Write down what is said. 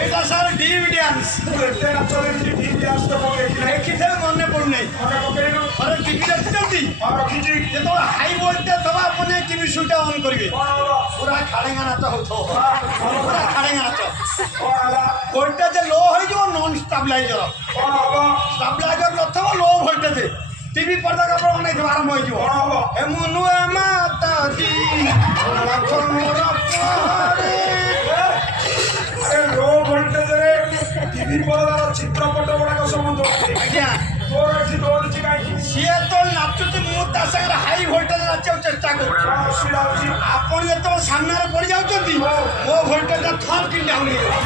এটা স্যার ডিম ড্যান্স ଦେଖିଥିଲେ ମନେ ପଡୁନାହିଁ ଥରେ ଟିଭି ଦେଖୁଛନ୍ତି ଯେତେବେଳେ ହାଇ ଭୋଲ୍ଟେଜ୍ ଦେବା ଆପଣ ଟିଭି ସୁଇଚ୍ ଅନ୍ କରିବେ ପୁରା ଖାଡ଼େଙ୍ଗା ନାଚ ହଉଥିବ ପୁରା ଖାଡ଼େଙ୍ଗା ନାଚ ଭୋଲ୍ଟେଜ୍ ଲୋ ହେଇଯିବ ନନ୍ ଷ୍ଟାବିଲାଇଜର ଷ୍ଟାବିଲାଇଜର ନଥିବ ଲୋ ଭୋଲ୍ଟେଜ୍ ଟିଭି ପର୍ଦା କାପଡ଼ ଅନେଇଥିବ ଆରମ୍ଭ ହେଇଯିବ ଏ ମନୁଆ ମାତା ଦି ମୋର ଲୋ ଭୋଲ୍ଟେଜରେ ଟିଭି ପରଦାର ଚିତ୍ରପଟ ଗୁଡାକ ସବୁ ଆଜ୍ଞା ତୋର ଏଠି ଦୌଡୁଛି କାହିଁକି? ସିଏ ତ ନାଚୁଛି ମୁଁ ତା ସାଙ୍ଗରେ ହାଇ ଭୋଲ୍ଟେଜ୍ ନାଚିବାକୁ ଚେଷ୍ଟା କରୁଛି ଅସୁବିଧା ହଉଛି। ଆପଣ ଯେତେବେଳେ ସାମ୍ନାରେ ପଡ଼ି ଯାଉଛନ୍ତି ମୋ ଭୋଲ୍ଟେଜ୍ ଥର୍ କି ଡାଉନ୍ ହେଇଗଲା।